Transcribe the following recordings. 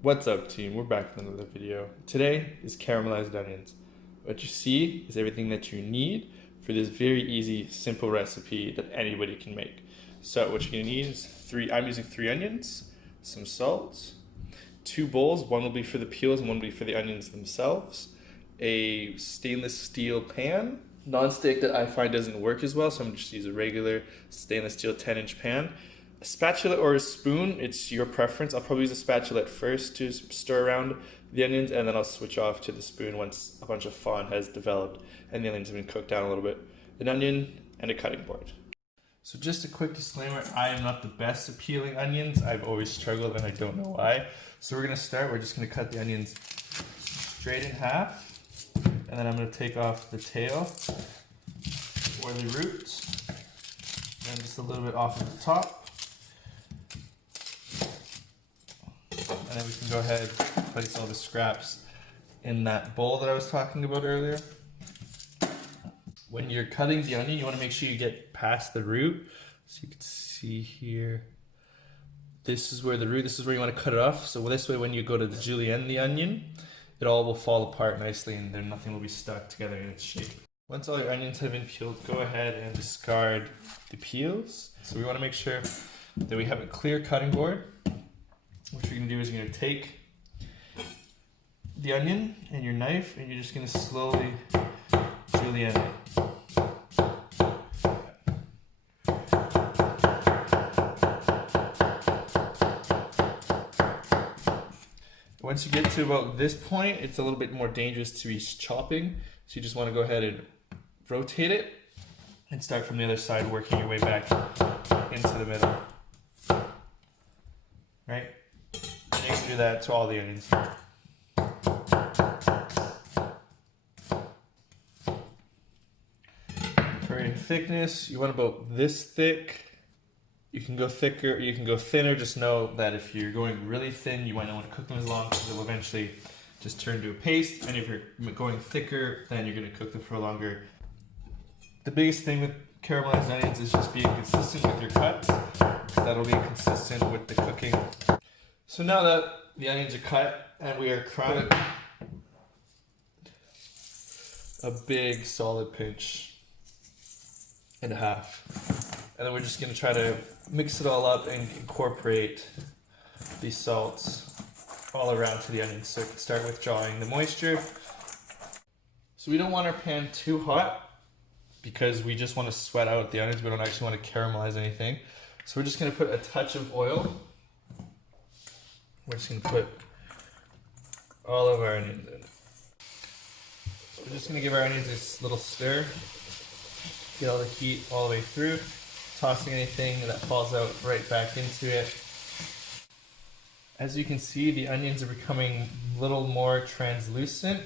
What's up, team? We're back with another video. Today is caramelized onions. What you see is everything that you need for this very easy, simple recipe that anybody can make. So what you're gonna need is I'm using 3 onions, some salt, 2 bowls. One will be for the peels and one will be for the onions themselves. A stainless steel pan. Non-stick that I find doesn't work as well, so I'm just use a regular stainless steel 10-inch pan. A spatula or a spoon, it's your preference. I'll probably use a spatula at first to stir around the onions, and then I'll switch off to the spoon once a bunch of fond has developed and the onions have been cooked down a little bit. An onion and a cutting board. So just a quick disclaimer, I am not the best at peeling onions. I've always struggled and I don't know why. So we're just gonna cut the onions straight in half, and then I'm gonna take off the tail or the root, and just a little bit off of the top. And then we can go ahead and place all the scraps in that bowl that I was talking about earlier. When you're cutting the onion, you want to make sure you get past the root. So you can see here, this is where the root, this is where you want to cut it off. So this way, when you go to julienne the onion, it all will fall apart nicely and then nothing will be stuck together in its shape. Once all your onions have been peeled, go ahead and discard the peels. So we want to make sure that we have a clear cutting board. What you're going to do is you're going to take the onion and your knife and you're just going to slowly julienne it. Once you get to about this point, it's a little bit more dangerous to be chopping. So you just want to go ahead and rotate it and start from the other side, working your way back into the middle. Right? And you can do that to all the onions. For your thickness, you want about this thick. You can go thicker or you can go thinner. Just know that if you're going really thin, you might not want to cook them as long because they'll eventually just turn to a paste. And if you're going thicker, then you're going to cook them for longer. The biggest thing with caramelized onions is just being consistent with your cuts, because that'll be consistent with the cooking. So now that the onions are cut and we are crying, a big solid pinch and a half. And then we're just going to try to mix it all up and incorporate these salts all around to the onions. So we can start withdrawing the moisture. So we don't want our pan too hot because we just want to sweat out the onions. We don't actually want to caramelize anything. So we're just going to put a touch of oil. We're just going to put all of our onions in. So we're just going to give our onions this little stir. Get all the heat all the way through. Tossing anything that falls out right back into it. As you can see, the onions are becoming a little more translucent.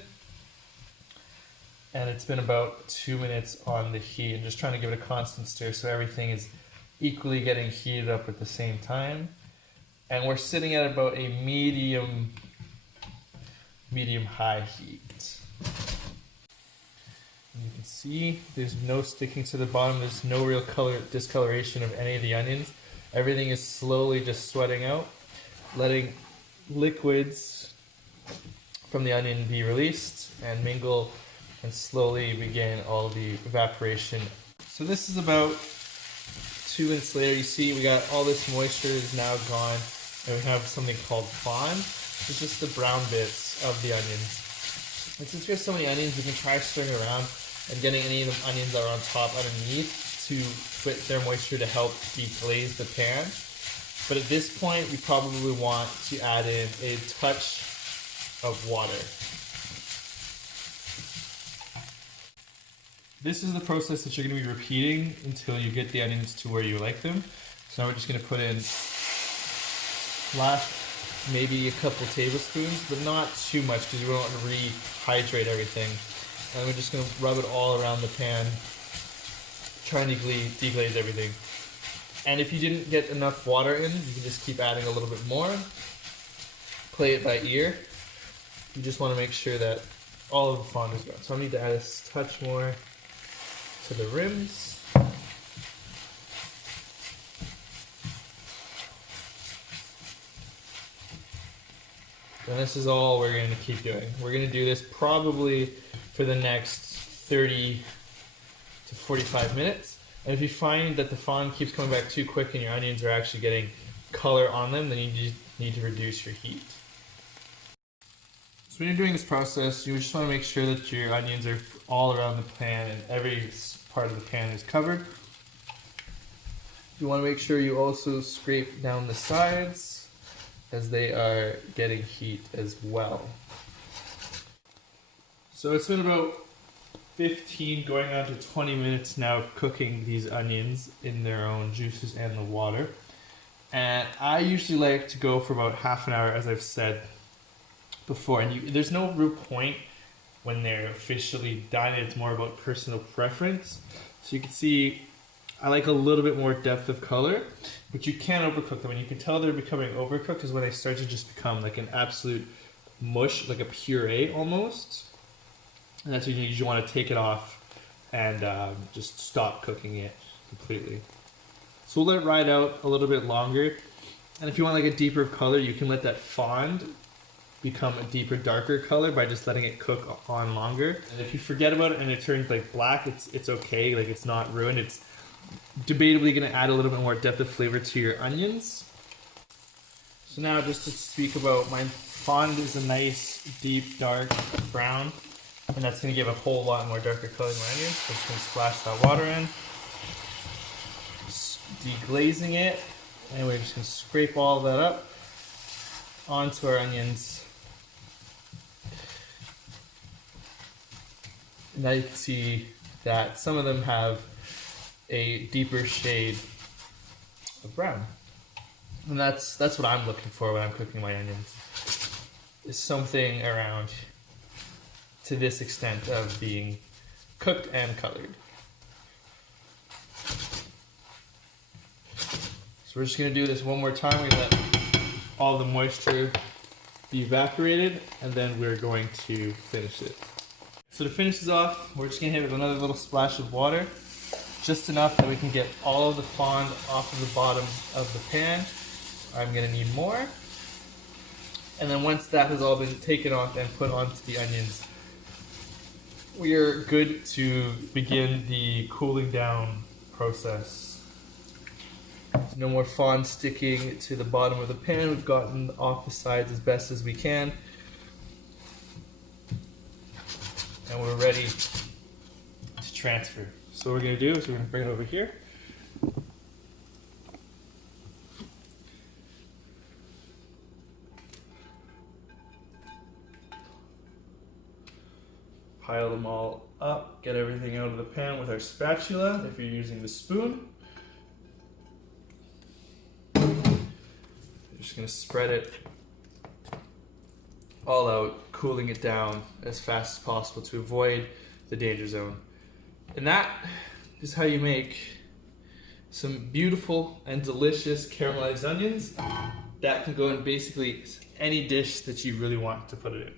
And it's been about 2 minutes on the heat, and just trying to give it a constant stir so everything is equally getting heated up at the same time. And we're sitting at about a medium high heat. And you can see there's no sticking to the bottom. There's no real discoloration of any of the onions. Everything is slowly just sweating out, letting liquids from the onion be released and mingle and slowly begin all the evaporation. So this is about 2 minutes later. You see we got all this moisture is now gone, and we have something called fond. It's just the brown bits of the onions. And since we have so many onions, we can try stirring around and getting any of the onions that are on top underneath to put their moisture to help deglaze the pan. But at this point, we probably want to add in a touch of water. This is the process that you're going to be repeating until you get the onions to where you like them. So now we're just going to put in maybe a couple tablespoons, but not too much because we don't want to rehydrate everything. And we're just going to rub it all around the pan, trying to deglaze everything. And if you didn't get enough water in, you can just keep adding a little bit more. Play it by ear. You just want to make sure that all of the fond is gone. So I need to add a touch more to the rims. And this is all we're going to keep doing. We're going to do this probably for the next 30 to 45 minutes. And if you find that the fond keeps coming back too quick and your onions are actually getting color on them, then you need to reduce your heat. So when you're doing this process, you just want to make sure that your onions are all around the pan and every part of the pan is covered. You want to make sure you also scrape down the sides as they are getting heat as well. So it's been about 15 going on to 20 minutes now of cooking these onions in their own juices and the water. And I usually like to go for about half an hour, as I've said before. And there's no real point when they're officially done. It's more about personal preference. So you can see I like a little bit more depth of color, but you can't overcook them. And you can tell they're becoming overcooked is when they start to just become like an absolute mush, like a puree almost. And that's when you usually want to take it off and just stop cooking it completely. So we'll let it ride out a little bit longer. And if you want like a deeper color, you can let that fond become a deeper, darker color by just letting it cook on longer. And if you forget about it and it turns like black, it's okay. Like it's not ruined. It's debatably going to add a little bit more depth of flavor to your onions. So now just to speak about my fond is a nice, deep, dark brown. And that's going to give a whole lot more darker color to my onions. So I'm just going to splash that water in. Deglazing it. And we're just going to scrape all of that up onto our onions. And now you can see that some of them have a deeper shade of brown. And that's what I'm looking for when I'm cooking my onions. Is something around to this extent of being cooked and colored. So we're just going to do this one more time. We're going to let all the moisture be evaporated, and then we're going to finish it. So to finish this off, we're just going to hit it with another little splash of water, just enough that we can get all of the fond off of the bottom of the pan. I'm going to need more. And then once that has all been taken off and put onto the onions, we are good to begin the cooling down process. No more fond sticking to the bottom of the pan. We've gotten off the sides as best as we can. And we're ready to transfer. So what we're going to do is we're going to bring it over here. Pile them all up, get everything out of the pan with our spatula if you're using the spoon. Just going to spread it all out, cooling it down as fast as possible to avoid the danger zone. And that is how you make some beautiful and delicious caramelized onions that can go in basically any dish that you really want to put it in.